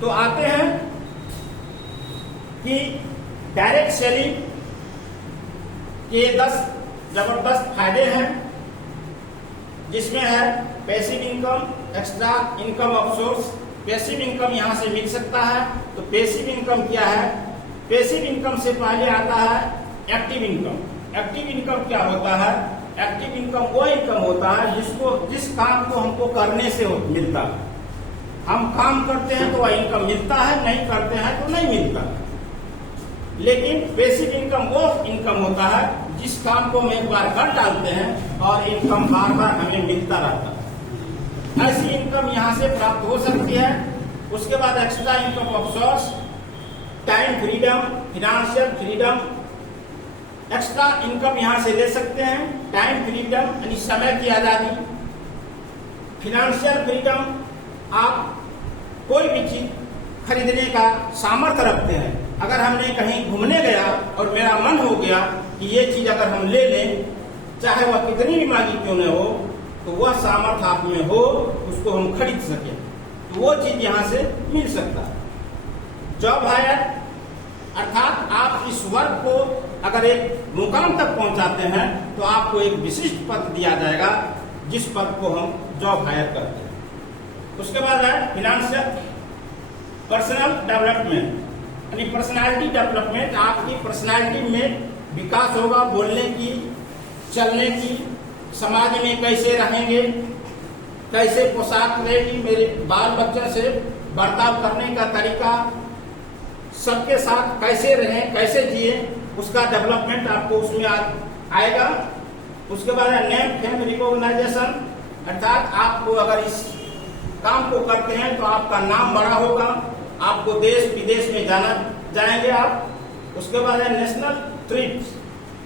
तो आते हैं कि डायरेक्ट सेलिंग के 10 जबरदस्त फायदे हैं, जिसमें है passive income, extra income of source. Passive income यहां से मिल सकता है। तो पैसिव इनकम क्या है? पैसिव इनकम से पहले आता है एक्टिव इनकम। एक्टिव इनकम क्या होता है? एक्टिव इनकम वो इनकम होता है जिस काम को हमको करने से मिलता है। हम काम करते हैं तो वह इनकम मिलता है, नहीं करते हैं तो नहीं मिलता। लेकिन पैसिव इनकम वो इनकम होता है जिस काम को हम एक बार कर डालते हैं और इनकम बार बार हमें मिलता रहता है। ऐसी इनकम यहाँ से प्राप्त हो सकती है। उसके बाद extra income of source, time freedom, financial freedom. Extra income यहाँ से ले सकते हैं। टाइम फ्रीडम यानी समय की आजादी, फिनेंशियल फ्रीडम, आप कोई भी चीज खरीदने का सामर्थ्य रखते हैं। अगर हमने कहीं घूमने गया और मेरा मन हो गया कि ये चीज अगर हम ले लें, चाहे वह कितनी भी महंगी क्यों न हो, तो वह सामर्थ्य आप में हो, उसको हम खरीद सके, तो वो चीज यहाँ से मिल सकता है। जॉब हायर अर्थात आप इस वर्ग को अगर एक मुकाम तक पहुंचाते हैं तो आपको एक विशिष्ट पद दिया जाएगा, जिस पद को हम जॉब हायर करते हैं। उसके बाद है फिनेंशियल पर्सनल डेवलपमेंट यानी पर्सनालिटी डेवलपमेंट। आपकी पर्सनालिटी में विकास होगा, बोलने की, चलने की, समाज में कैसे रहेंगे, कैसे पोशाक रहेगी, मेरे बाल बच्चों से बर्ताव करने का तरीका, सबके साथ कैसे रहें, कैसे जिए, उसका डेवलपमेंट आपको उसमें आएगा। उसके बाद है नेम फेम रिकॉग्नाइजेशन अर्थात आपको अगर इस काम को करते हैं तो आपका नाम बड़ा होगा, आपको देश विदेश में जाएंगे आप। उसके बाद है नेशनल ट्रिप्स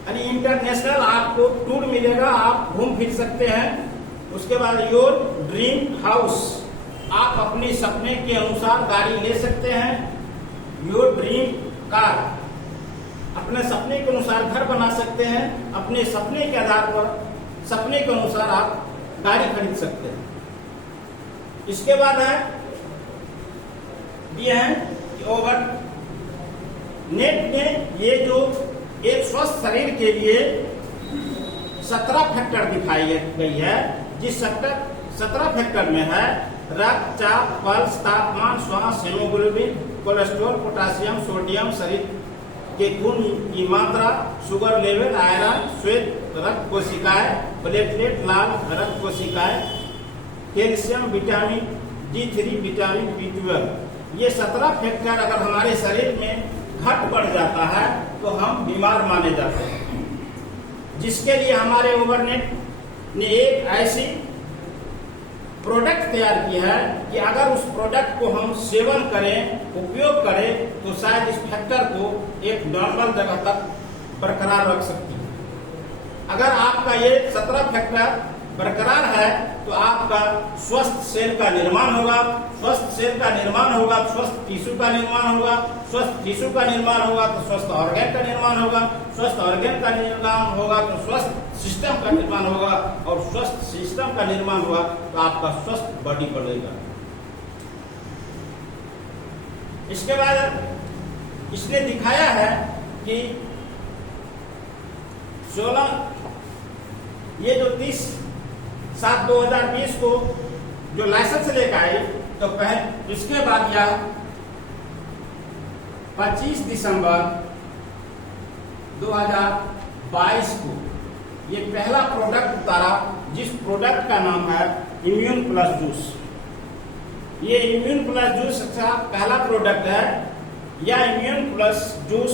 यानी इंटरनेशनल आपको टूर मिलेगा, आप घूम फिर सकते हैं। उसके बाद योर ड्रीम हाउस, आप अपने सपने के अनुसार गाड़ी ले सकते हैं। योर ड्रीम कार, अपने सपने के अनुसार घर बना सकते हैं। अपने सपने के आधार पर, सपने के अनुसार आप गाड़ी खरीद सकते हैं। इसके बाद है ये है कि ओवर नेट में ये जो एक स्वस्थ शरीर के लिए 17 फैक्टर दिखाई गई है, जिस 17 फैक्टर में है रक्तचाप, पल्स, तापमान, श्वास, हीमोग्लोबिन, कोलेस्ट्रॉल, पोटासियम, सोडियम, शरीर के खून की मात्रा, शुगर लेवल, आयरन, श्वेत रक्त कोशिकाएं, प्लेटलेट, लाल रक्त कोशिकाएं, calcium, vitamin D3, vitamin B12। ये 17 फैक्टर अगर हमारे शरीर में घट बढ़ जाता है तो हम बीमार माने जाते हैं, जिसके लिए हमारे ओवरनेट ने एक ऐसी प्रोडक्ट तैयार की है कि अगर उस प्रोडक्ट को हम सेवन करें, उपयोग करें, तो शायद इस फैक्टर को एक नॉर्मल जगह तक बरकरार रख सकती है। अगर आपका ये 17 फैक्टर बरकरार है तो आपका स्वस्थ सेल का निर्माण होगा, स्वस्थ सेल का निर्माण होगा, स्वस्थ टिश्यू का निर्माण होगा, स्वस्थ टिश्यू का निर्माण होगा तो स्वस्थ ऑर्गन का निर्माण होगा, स्वस्थ ऑर्गन का निर्माण होगा तो स्वस्थ सिस्टम का निर्माण होगा, और स्वस्थ सिस्टम का निर्माण हुआ तो आपका स्वस्थ बॉडी बढ़ेगा। इसके बाद इसने दिखाया है कि 16 ये जो 30/7/2020 को जो लाइसेंस लेकर आई, तो पहले इसके बाद यह 25 दिसंबर 2022 को ये पहला प्रोडक्ट उतारा, जिस प्रोडक्ट का नाम है इम्यून प्लस जूस। ये इम्यून प्लस जूस अच्छा पहला प्रोडक्ट है। यह इम्यून प्लस जूस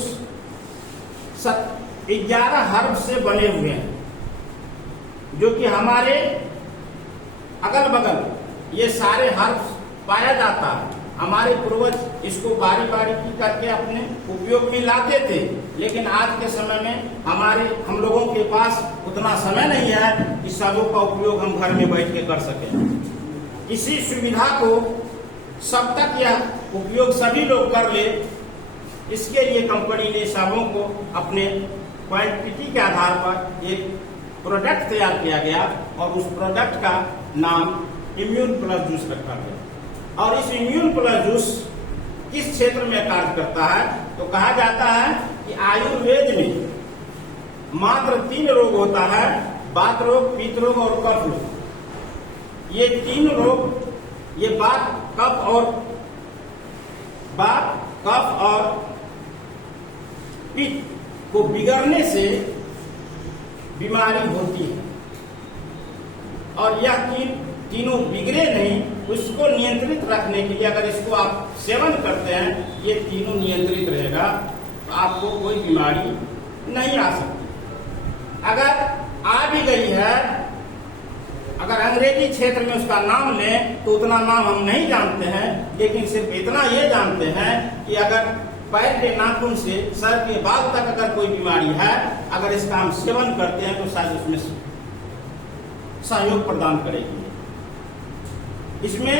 11 हर्ब से बने हुए हैं, जो कि हमारे अगल बगल ये सारे हर्ब पाया जाता है। हमारे पूर्वज इसको बारी बारी की करके अपने उपयोग में लाते थे, लेकिन आज के समय में हम लोगों के पास उतना समय नहीं है कि सबों का उपयोग हम घर में बैठ के कर सकें। इसी सुविधा को सब तक यह उपयोग सभी लोग कर ले, इसके लिए कंपनी ने सबों को अपने क्वांटिटी के आधार पर एक प्रोडक्ट तैयार किया गया और उस प्रोडक्ट का नाम इम्यून प्लस जूस रखा गया। और इस इम्यून प्लस जूस किस क्षेत्र में कार्य करता है, तो कहा जाता है कि आयुर्वेद में मात्र 3 रोग होता है, वात रोग, पित्त रोग और कफ रोग। ये 3 रोग, ये वात, कफ और पित्त को बिगड़ने से बीमारी होती है, और यह तीनों बिगड़े नहीं, उसको नियंत्रित रखने के लिए अगर इसको आप सेवन करते हैं, ये तीनों नियंत्रित रहेगा तो आपको कोई बीमारी नहीं आ सकती। अगर आ भी गई है, अगर अंग्रेजी क्षेत्र में उसका नाम लें तो उतना नाम हम नहीं जानते हैं, लेकिन सिर्फ इतना ये जानते हैं कि अगर पैर के नाखून से सर के बाल तक अगर कोई बीमारी है, अगर इसका हम सेवन करते हैं तो शायद उसमें सहयोग प्रदान करेगी। इसमें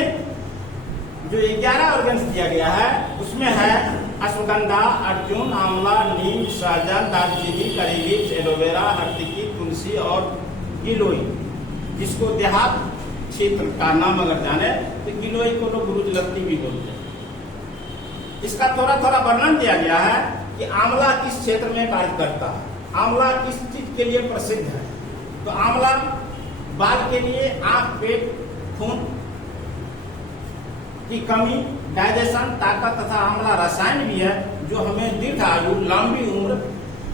जो 11 ऑर्गन्स दिया गया है, उसमें है अश्वगंधा, अर्जुन, आंवला, नीम, सहजन, दालचीनी, करी लीव्स, एलोवेरा, हरतिकी, तुलसी और गिलोई, जिसको देहात क्षेत्र का नाम अगर जाने तो गिलोई को लोग गुरुजलत्ती भी बोलते हैं। इसका थोड़ा थोड़ा वर्णन दिया गया है कि आंवला किस क्षेत्र में कार्य करता है, आंवला किस चीज के लिए प्रसिद्ध है। तो आंवला बाल के लिए, आंख, पेट, खून की कमी, डाइजेशन, ताकत तथा आंवला रसायन भी है जो हमें दीर्घ आयु, लंबी उम्र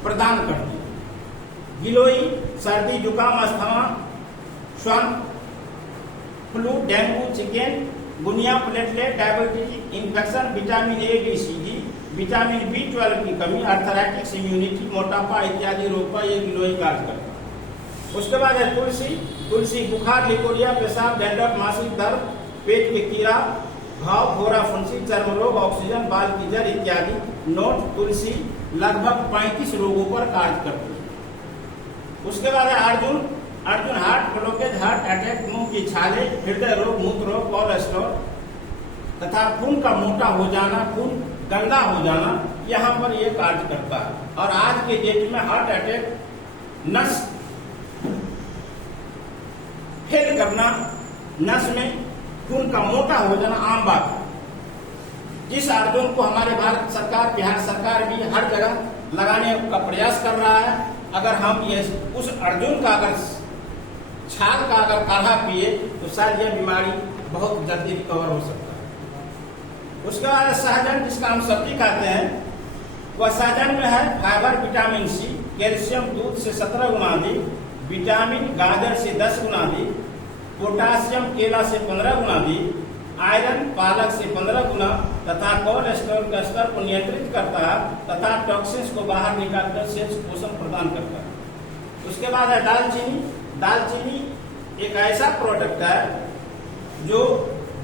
प्रदान करती है। गिलोई सर्दी, जुकाम, अस्थमा, swine flu, dengue, chikungunya, platelet, diabetes, infection, vitamin A, B, C, D, vitamin B12 की कमी, आर्थराइटिस, इम्यूनिटी, मोटापा इत्यादि रोग पर यह गिलोई कार्य करता है। उसके बाद है तुलसी। तुलसी बुखार, लिकोरिया, पेशाब, डैंड्रफ, मासिक धर्म, पेट के कीड़ा, घाव, फोड़ा, फुंसी, चर्म रोग, ऑक्सीजन, बाल की जड़ इत्यादि। नोट, तुलसी लगभग 35 रोगों पर कार्य करती है। उसके बाद है Arjun. Arjun heart blockage, heart attack, मुंह की छाले, हृदय रोग, मूत्र रोग, कोलेस्ट्रॉल तथा खून का मोटा हो जाना, खून गंदा हो जाना, यहाँ पर यह कार्य करता है। और आज के डेट में हार्ट अटैक, नस फेल करना, नस में खून का मोटा हो जाना आम बात है। जिस अर्जुन को हमारे भारत सरकार, बिहार सरकार भी हर जगह लगाने का प्रयास कर रहा है, अगर हम ये उस अर्जुन का अगर छाल का अगर काढ़ा पिए तो शायद यह बीमारी बहुत जल्दी रिकवर हो सकता है। उसके बाद सहजन, जिसका हम सब्जी खाते हैं, वह सहजन में है फाइबर, विटामिन सी, कैल्शियम दूध से 17 गुना अधिक, विटामिन गाजर से 10 गुना अधिक, पोटासियम केला से 15 गुना अधिक, आयरन पालक से 15 गुना तथा कोलेस्ट्रॉल के स्तर को नियंत्रित करता है तथा टॉक्सिन्स को बाहर निकालकर सेल्स पोषण प्रदान करता है। उसके बाद है दालचीनी। दालचीनी एक ऐसा प्रोडक्ट है जो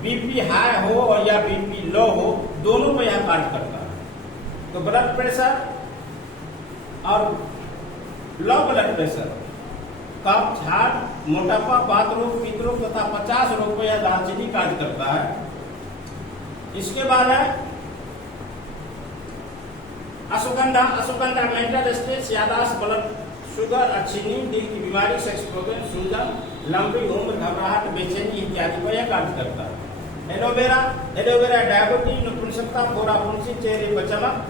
बीपी हाई हो और या बीपी लो हो, दोनों पर यह कार्य करता है। तो ब्लड प्रेशर और लो ब्लड प्रेशर, कफ, झाड़, मोटापा, वात रोग, पित्त रोग तथा 50 रोग पर यह दालचीनी कार्य करता है। इसके बाद है अश्वगंधा। अश्वगंधा मेंटल स्ट्रेस, याददाश्त, ब्लड शुगर, अच्छी नींद, दिल की बीमारी, सेक्स प्रॉब्लम, सूजन, लंबी उम्र, घबराहट, बेचैनी इत्यादि पर यह कार्य करता है। एलोवेरा। एलोवेरा डायबिटीज, नपुंसकता, फोड़ा फुंसी, चेहरे पर चमक,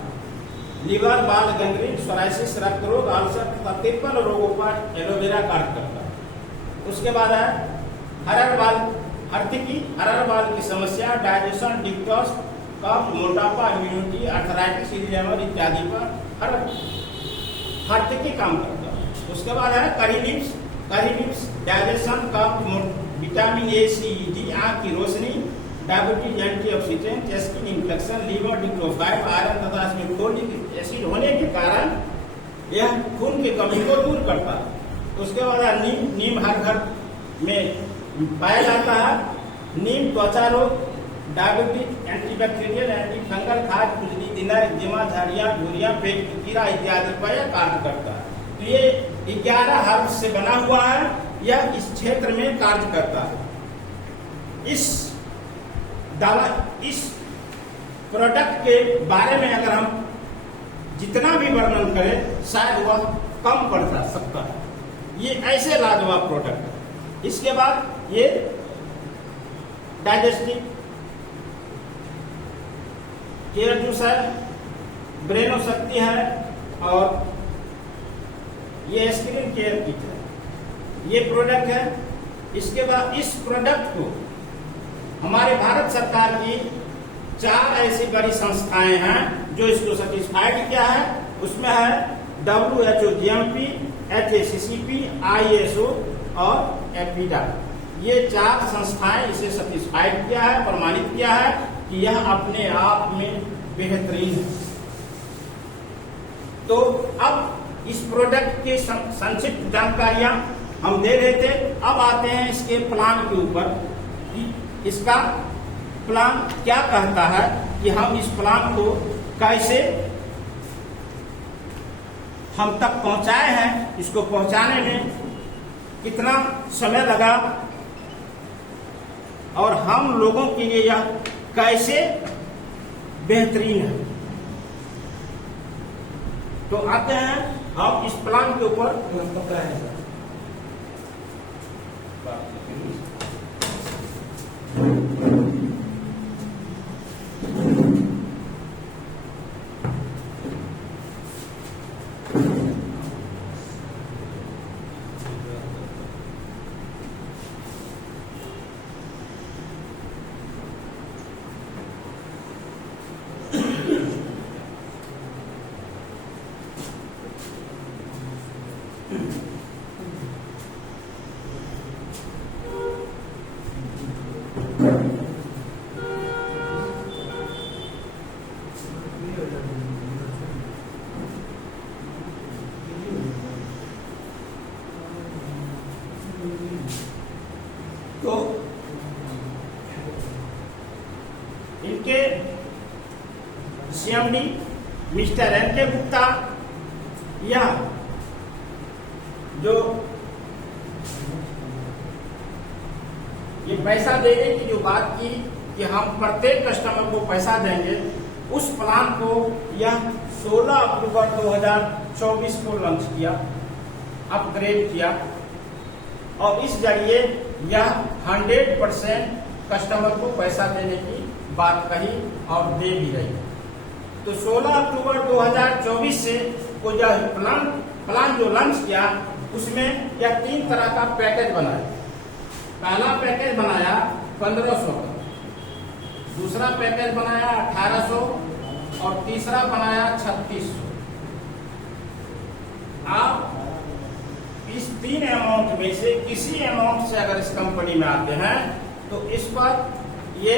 लीवर, बाल गैंग्रीन, सोराइसिस, रक्त रोग, अल्सर तथा 53 रोगों पर एलोवेरा कार्य करता है। उसके बाद है हरड़ बाल, हरतिकी, हरड़ बाल की समस्या, डाइजेशन, डिटॉक्स, कफ, मोटापा, इम्यूनिटी, आर्थराइटिस, लीवर इत्यादि पर हरतिकी काम करता है। उसके बाद है curry leaves. Curry leaves digestion, कफ, विटामिन ए, सी, डी, आंख की रोशनी, diabetes, antioxidant, skin infection, liver डिक्लोफाइड, आयरन तथा इसमें फोलिक एसिड होने के कारण यह खून की कमी को दूर करता है। उसके बाद नीम। नीम हर घर में पाया जाता है। नीम त्वचा रोग, डायबिटीज, एंटीबैक्टीरियल, एंटी फंगल, खाज, खुजली, दिना, एक्जिमा, झाड़ियां, झुर्रियां, पेट की कीड़ा इत्यादि पर यह कार्य करता है। तो ये 11 हर्ब से बना हुआ है, यह इस क्षेत्र में कार्य करता है। इस प्रोडक्ट के बारे में अगर हम जितना भी वर्णन करें शायद वह कम पड़ सकता है। ये ऐसे लाजवाब प्रोडक्ट है। इसके बाद ये डाइजेस्टिव केयर जूस है, ब्रेनो शक्ति है और ये स्क्रीन केयर किट है, ये प्रोडक्ट है। इसके बाद इस प्रोडक्ट को हमारे भारत सरकार की 4 ऐसी बड़ी संस्थाएं हैं जो इसको सर्टिफाइड किया है। उसमें है WHO GMP, HACCP, ISO और एपीडा। ये 4 संस्थाएं इसे सर्टिफाइड किया है, प्रमाणित किया है कि यह अपने आप में बेहतरीन है। तो अब इस प्रोडक्ट की संक्षिप्त जानकारियां हम दे रहे थे। अब आते हैं इसके प्लान के ऊपर। इसका प्लान क्या कहता है कि हम इस प्लान को कैसे हम तक पहुंचाए हैं, इसको पहुंचाने में कितना समय लगा और हम लोगों के लिए यह कैसे बेहतरीन है। तो आते हैं हम इस प्लान के ऊपर। तो इनके CMD मिस्टर NK गुप्ता, यह जो ये पैसा देने की जो बात की कि हम प्रत्येक कस्टमर को पैसा देंगे, उस प्लान को यह 16 अक्टूबर 2024 को लॉन्च किया, अपग्रेड किया और इस जरिए यह 100% कस्टमर को पैसा देने की बात कही और दे भी रही है। तो 16 अक्टूबर 2024 से को जो प्लान जो लॉन्च किया, उसमें यह 3 तरह का पैकेज बनाया। पहला पैकेज बनाया 1500 का, दूसरा पैकेज बनाया 1800 और तीसरा बनाया 3600। आप इस 3 अमाउंट में से किसी अमाउंट से अगर इस कंपनी में आते हैं तो इस पर ये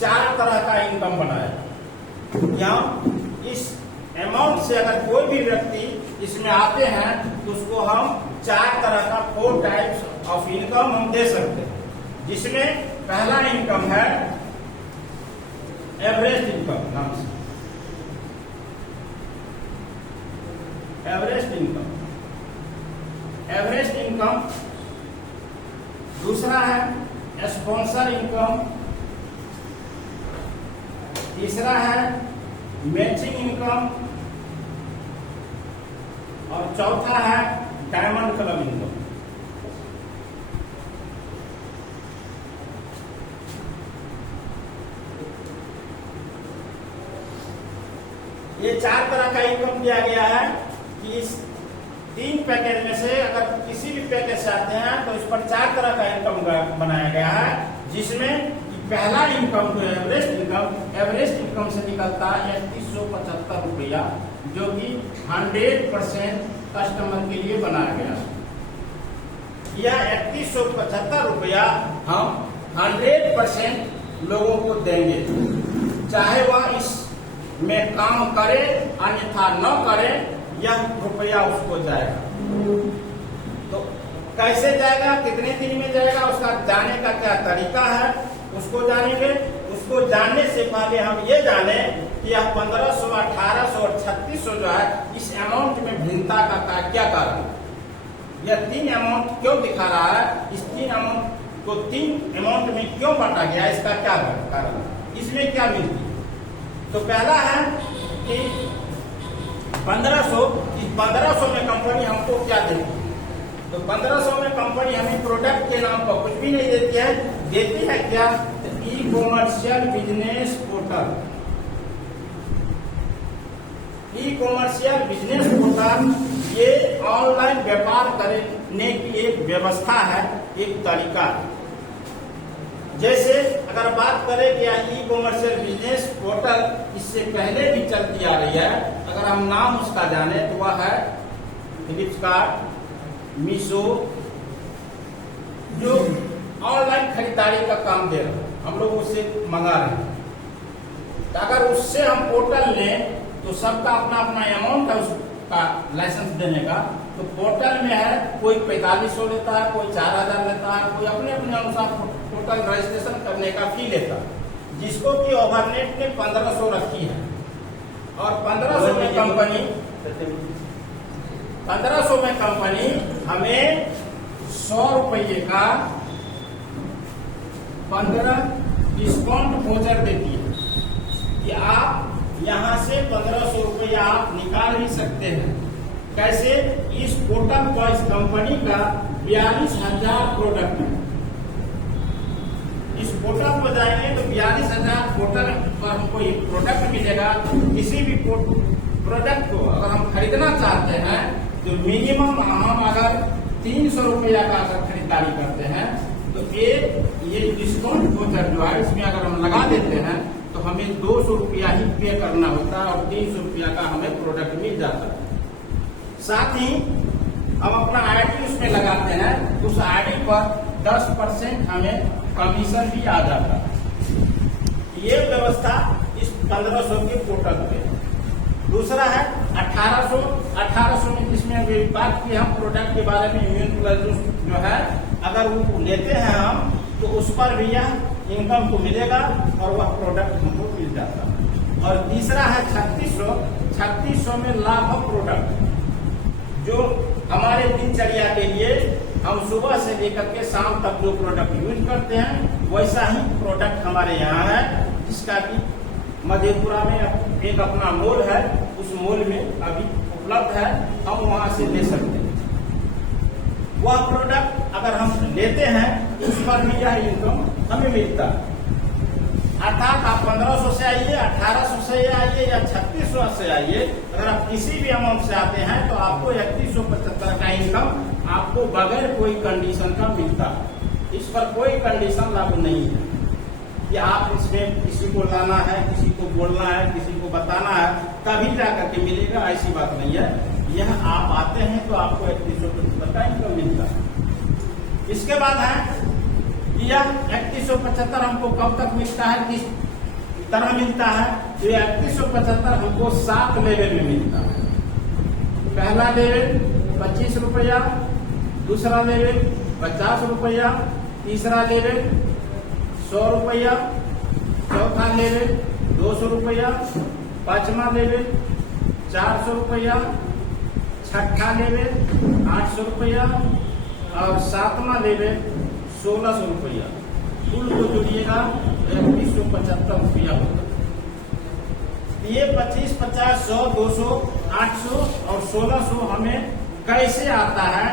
4 तरह का इनकम बनाया। या इस अमाउंट से अगर कोई भी व्यक्ति इसमें आते हैं तो उसको हम 4 तरह का 4 टाइप्स ऑफ इनकम हम दे सकते हैं। जिसमें पहला इनकम है एवरेज इनकम नाम से, एवरेज इनकम। Average income. दूसरा है स्पॉन्सर इनकम। तीसरा है मैचिंग इनकम और चौथा है डायमंड क्लब इनकम। ये 4 तरह का इनकम दिया गया है कि इस 3 पैकेज में से अगर किसी भी पैकेज से आते हैं तो इस पर 4 तरह का इनकम बनाया गया है। जिसमें पहला इनकम जो एवरेज इनकम से निकलता है 3175 रुपया, जो कि 100% कस्टमर के लिए बनाया गया है। यह 3175 रुपया हम 100% लोगों को देंगे, चाहे वह इसमें काम करे अन्यथा न करे, यह रुपया उसको जाएगा। तो कैसे जाएगा, कितने दिन में जाएगा, उसका जाने का क्या तरीका है, उसको जानेंगे। उसको जानने से पहले हम ये जाने कि यह 1500, 1800 और 3600 जो है, इस अमाउंट में भिन्नता का क्या कारण है। यह 3 अमाउंट क्यों दिखा रहा है, इस 3 अमाउंट को 3 अमाउंट में क्यों बांटा गया, इसका क्या कारण, इसमें क्या मिलती है। तो पहला है कि 1500 में कंपनी हमको क्या देती है। तो 1500 में कंपनी हमें प्रोडक्ट के नाम पर कुछ भी नहीं देती है। देती है क्या, ई कॉमर्शियल बिजनेस पोर्टल। ई कॉमर्शियल बिजनेस पोर्टल ये ऑनलाइन व्यापार करने की एक व्यवस्था है, एक तरीका है। जैसे अगर बात करें कि ई कॉमर्शियल बिजनेस पोर्टल इससे पहले भी चलती आ रही है, अगर हम नाम उसका जाने तो वह है फ्लिपकार्ट, मीशो, जो ऑनलाइन खरीदारी का काम दे रहा है, हम लोग उससे मंगा रहे हैं। तो अगर उससे हम पोर्टल लें तो सबका अपना अपना अमाउंट है उसका लाइसेंस देने का। तो पोर्टल में है कोई 4500 लेता है, कोई 4000 लेता है, कोई अपने अपने अनुसार पोर्टल रजिस्ट्रेशन करने का फी लेता है, जिसको कि ओवरनेट ने 1500 रखी है। और 1500 में कंपनी हमें 100 रुपये का 15 डिस्काउंट वाउचर देती है कि आप यहाँ से 1500 रुपया आप निकाल ही सकते हैं। कैसे? इस पोर्टल पर इस कंपनी का 42,000 प्रोडक्ट है। इस पोर्टल पर जाएंगे तो 42,000 पोर्टल पर हमको ये प्रोडक्ट मिलेगा। किसी भी प्रोडक्ट को अगर हम खरीदना चाहते हैं तो मिनिमम हम अगर 300 रुपया का अगर खरीदारी करते हैं तो ये डिस्काउंट वाउचर जो है इसमें अगर हम लगा देते हैं तो हमें 200 रुपया ही पे करना होता है और 300 रुपया का हमें प्रोडक्ट मिल जाता है। साथ ही हम अपना आईडी उसमें लगाते हैं, उस आईडी पर 10% हमें कमीशन भी आ जाता है। ये व्यवस्था इस 1500 के पोर्टल पे। दूसरा है 1800 में, जिसमें बात की हम प्रोडक्ट के बारे में यूनिट जो है अगर वो लेते हैं हम तो उस पर भी यह इनकम को मिलेगा और वह प्रोडक्ट हमको मिल जाता है। और तीसरा है 3600 में लाभ प्रोडक्ट, जो हमारे दिनचर्या के लिए हम सुबह से लेकर के शाम तक जो प्रोडक्ट यूज करते हैं वैसा ही प्रोडक्ट हमारे यहाँ है, जिसका कि मधेपुरा में एक अपना मॉल है, उस मॉल में अभी उपलब्ध है, हम वहां से ले सकते हैं। वह प्रोडक्ट अगर हम लेते हैं उस पर भी यह इनकम हमें मिलता है। अर्थात आप 1500 से आइए, 1800 से आइए या 3600 से आइए, अगर आप किसी भी अमाउंट से आते हैं तो आपको 3175 का इनकम आपको बगैर कोई कंडीशन का मिलता है। इस पर कोई कंडीशन लागू नहीं है कि आप इसमें किसी को लाना है, किसी को बोलना है, किसी को बताना है तभी जाकर के मिलेगा, ऐसी बात नहीं है। यह आप आते हैं तो आपको 3175 का इनकम मिलता है। इसके बाद है यह 3175 हमको कब तक मिलता है, किस तरह मिलता है? तो 3175 हमको 7 लेवल में मिलता है। पहला लेवल 25 रुपया, दूसरा लेवल 50 रुपया, तीसरा लेवल 100 रुपया, चौथा लेवल 200 रुपया, पांचवा लेवल 400 रुपया, छठा लेवल 800 रुपया और सातवां लेवल 1600 रुपया। कुल को जोड़िएगा 3175 रुपया होगा। ये 25, 50, 100, 200, 800 और 1600 हमें कैसे आता है?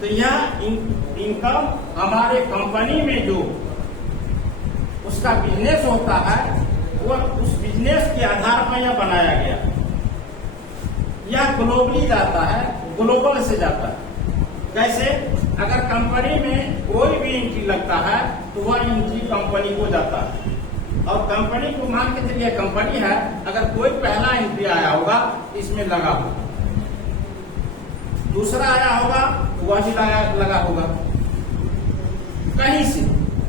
तो यह इनकम हमारे कंपनी में जो उसका बिजनेस होता है वह उस बिजनेस के आधार पर यह बनाया गया। यह ग्लोबली जाता है, ग्लोबल से जाता है। कैसे? अगर कंपनी में कोई भी एंट्री लगता है तो वह एंट्री कंपनी को जाता है। और कंपनी को मान के चलिए कंपनी है, अगर कोई पहला एंट्री आया होगा इसमें लगा होगा, दूसरा आया होगा वह भी लगा होगा। कहीं से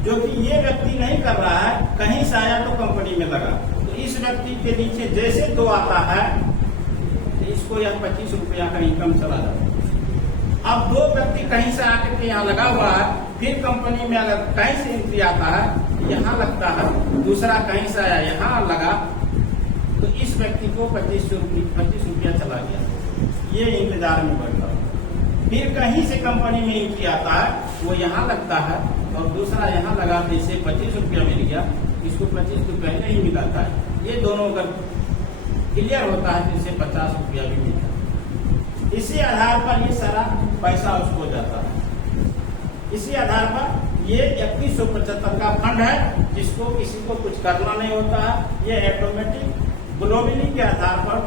जो कि ये व्यक्ति नहीं कर रहा है, कहीं से आया तो कंपनी में लगा, तो इस व्यक्ति के नीचे जैसे 2 आता है तो इसको यह 25 रुपया का इनकम चला जाता है। अब 2 व्यक्ति कहीं से आकर के यहाँ लगा हुआ है, फिर कंपनी में अगर कहीं से एंट्री आता है यहाँ लगता है, दूसरा कहीं से आया यहाँ लगा, तो इस व्यक्ति को 25 रुपया चला गया, ये इंतजार में बैठा। फिर कहीं से कंपनी में एंट्री आता है वो यहाँ लगता है और दूसरा यहाँ लगा तो इसे 25 रुपया मिल गया, इसको 25 तो पहले ही मिला था। ये दोनों अगर क्लियर होता है तो इसे 50 रुपया भी मिलता है। इसी आधार पर ये सारा पैसा उसको जाता है। इसी आधार पर ये 3175 का फंड है, जिसको किसी को कुछ करना नहीं होता है। ये ऑटोमेटिक ग्लोबली के आधार पर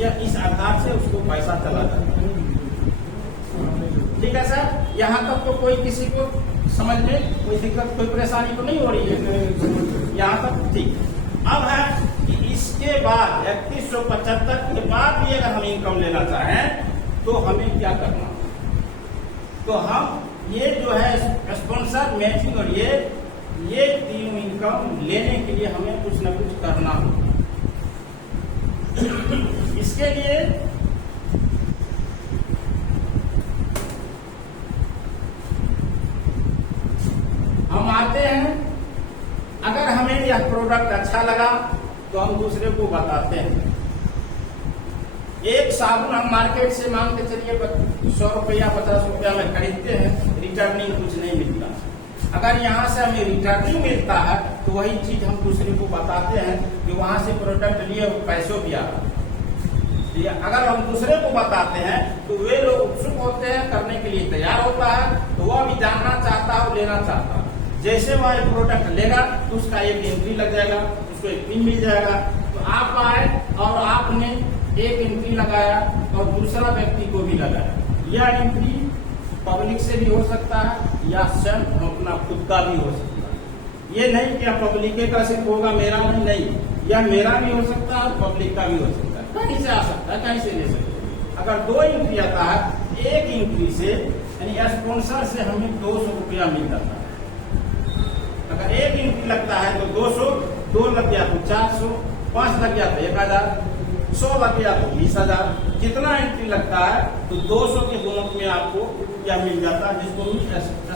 या इस आधार से उसको पैसा चला जाता है। ठीक है सर, यहाँ तक तो कोई किसी को समझ में कोई दिक्कत कोई परेशानी तो नहीं हो रही है यहाँ तक? ठीक। अब है कि इसके बाद 3175 के बाद भी अगर हम इनकम लेना चाहें तो हमें क्या करना? तो हम ये जो है स्पॉन्सर, मैचिंग और ये तीनों इनकम लेने के लिए हमें कुछ न कुछ करना होगा। इसके लिए हम आते हैं, अगर हमें यह प्रोडक्ट अच्छा लगा तो हम दूसरे को बताते हैं। एक साबुन हम मार्केट से मांग के चलिए 100 रुपया 50 रुपया में खरीदते हैं, रिटर्निंग कुछ नहीं मिलता। अगर यहाँ से हमें रिटर्निंग मिलता है तो वही चीज हम दूसरे को बताते हैं कि वहां से प्रोडक्ट लिए पैसों भी आ रहा। अगर हम दूसरे को बताते हैं तो वे लोग उत्सुक होते हैं, करने के लिए तैयार होता है, तो वह भी जानना चाहता है और लेना चाहता है। जैसे वह एक प्रोडक्ट लेगा तो उसका एक एंट्री लग जाएगा, उसको एक पिन मिल जाएगा। तो आप आए और आपने एक एंट्री लगाया और दूसरा व्यक्ति को भी लगाया। यह एंट्री पब्लिक से भी हो सकता है या स्वयं अपना खुद का भी हो सकता है। ये नहीं कि पब्लिक का सिर्फ होगा, मेरा नहीं, यह मेरा भी हो सकता है और पब्लिक का भी हो सकता है। कहीं से आ सकता है, कहीं से ले सकते हैं। अगर 2 एंट्री आता है, एक एंट्री से यानी स्पॉन्सर से हमें 200 रुपया मिल जाता है। अगर एक एंट्री लगता है तो 200, 2 लग गया तो 400, 5 लग गया तो 1000, 100 लग गया तो 20,000। जितना एंट्री लगता है तो 200 के गुणक में आपको क्या मिल जाता है, जिसको हम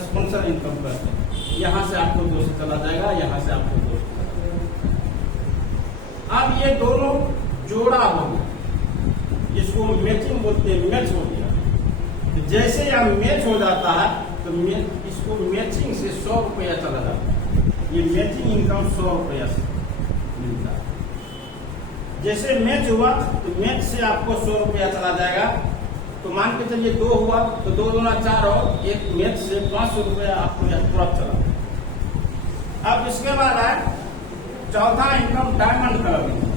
स्पॉन्सर इनकम कहते हैं। यहाँ से आपको 200 चला जाएगा, यहाँ से आपको 200 चला जाएगा। अब ये दोनों जोड़ा हो गया, जिसको मैचिंग बोलते हैं, मैच हो गया। तो जैसे यह मैच हो जाता है तो इसको मैचिंग से 100 रुपया चला जाता है। ये मैचिंग इनकम 100 रुपया से मिलता है। जैसे मैच हुआ तो मैच से आपको 100 रुपया चला जाएगा। तो मान के चलिए 2 हुआ तो 2 दूना 4 और एक मैच से 500 रुपया आपको तुरंत चला। अब इसके बाद है चौथा income, diamond club income.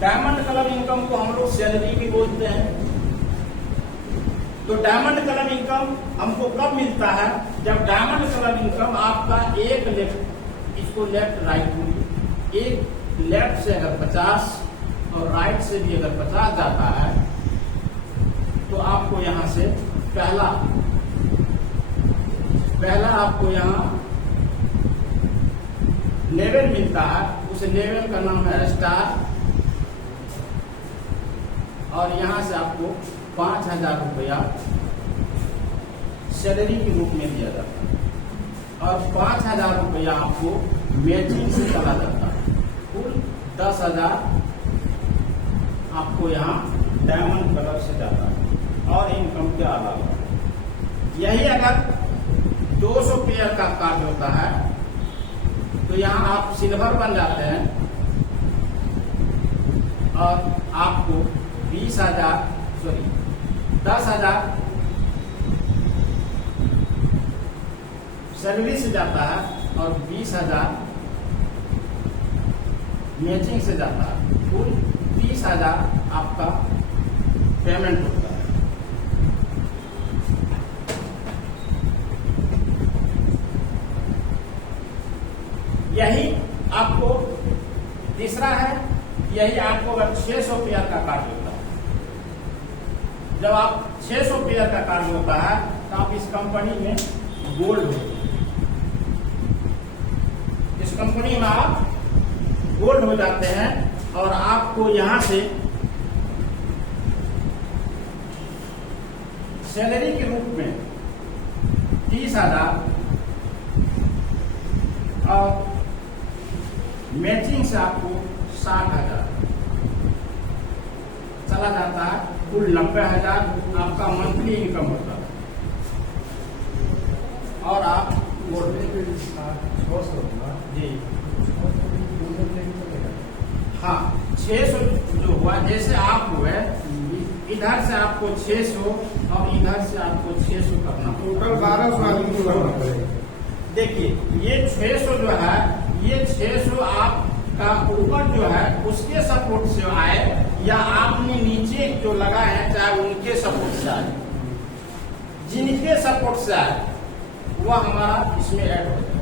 Diamond club income को हम लोग सैलरी भी बोलते हैं। तो डायमंड क्लब इनकम हमको कब मिलता है? जब डायमंड क्लब इनकम आपका एक लेफ्ट, इसको लेफ्ट राइट बोलिए, एक लेफ्ट से अगर 50 और राइट से भी अगर 50 जाता है तो आपको यहां से पहला आपको यहां लेवल मिलता है। उस लेवल का नाम है स्टार और यहां से आपको 5,000 रुपया सैलरी के रूप में दिया जाता है और 5,000 रुपया आपको मैचिंग से चला जाता है। कुल 10,000 आपको यहाँ डायमंड क्लब से जाता है और इनकम के अलावा। यही अगर 200 पेयर का कार्ड होता है तो यहाँ आप सिल्वर बन जाते हैं और आपको 10,000 सैलरी से जाता है और 20,000 मैचिंग से जाता है। कुल 30,000 आपका पेमेंट होता है। यही आपको तीसरा है, यही आपको अगर 600 पेयर का कार्ड होता है, जब आप 600 पेयर का कार्ड होता है तो आप इस कंपनी में गोल्ड होते हैं। इस कंपनी में आप गोल्ड हो जाते हैं और आपको यहां से सैलरी के रूप में 30,000 और मैचिंग से आपको 60,000 चला जाता है। कुल 90,000 आपका मंथली इनकम होता है और आप जी हाँ 600 जो हुआ, जैसे आप हुए इधर से आपको 600 और इधर से आपको 600 करना, टोटल 1200 आदमी को करना पड़ेगा। देखिए ये 600 जो है, ये 600 आप का ऊपर जो है उसके सपोर्ट से आए या आपने नीचे जो लगाए हैं चाहे उनके सपोर्ट से आए, जिनके सपोर्ट से आए वह हमारा इसमें ऐड हो जाएगा।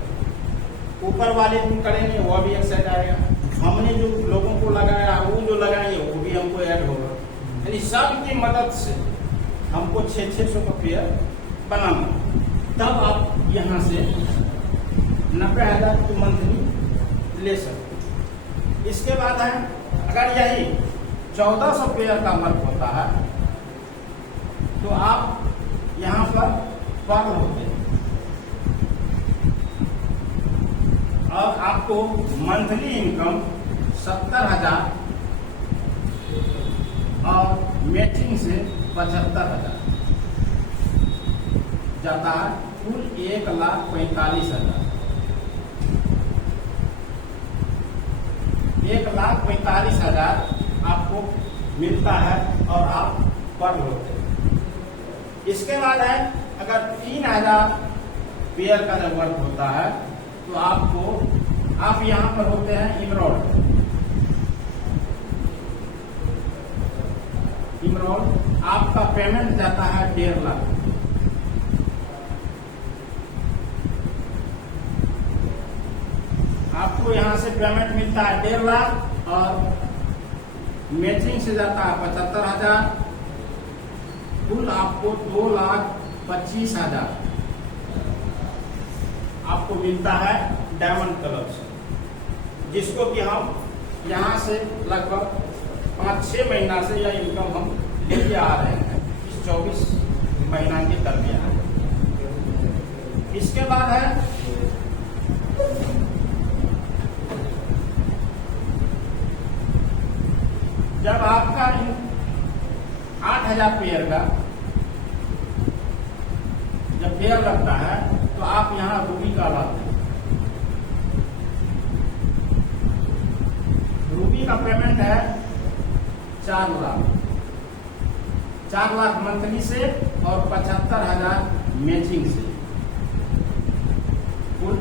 ऊपर वाले जो करेंगे वह भी एक साइड आएगा, हमने जो लोगों को लगाया वो जो लगाएंगे वो भी हमको ऐड होगा। यानी सबकी मदद से हमको 600 का पेयर बनाना, तब आप यहाँ से 90,000 की मंथली ले सकते। इसके बाद है अगर यही 1400 पेयर का वर्क होता है तो आप यहाँ पर होते हैं और आपको मंथली इनकम 70,000 और मैचिंग से 75,000 जाता है, कुल 1,45,000। 1,45,000 आपको मिलता है और आप पर होते हैं। इसके बाद है अगर 3,000 पेयर का जब वर्क होता है तो आप यहाँ पर होते हैं इमरोल आपका पेमेंट जाता है 1.5 लाख। आपको यहाँ से पेमेंट मिलता है 1.5 लाख और मैचिंग से जाता है 75,000, कुल आपको 2,25,000 आपको मिलता है डायमंड क्लब से, जिसको कि हम यहाँ से लगभग 5-6 महीना से यह इनकम हम लेके आ रहे हैं इस 24 महीना के दरमियान। इसके बाद है जब आपका 8,000 पेयर का जब पेयर लगता है तो आप यहाँ रूबी का लाते हैं। रूबी का पेमेंट है 4 लाख, 4 लाख मंथली से और 75,000 मैचिंग से, कुल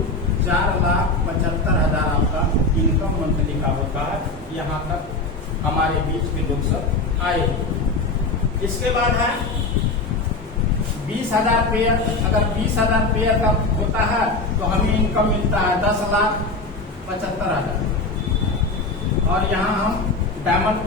4,75,000 आपका इनकम मंथली का होता है। यहाँ तक हमारे बीच के लोग सब आए। इसके बाद है 20,000 पेयर, अगर 20,000 पेयर का होता है तो हमें इनकम मिलता है 10,75,000 और यहाँ हम डायमंड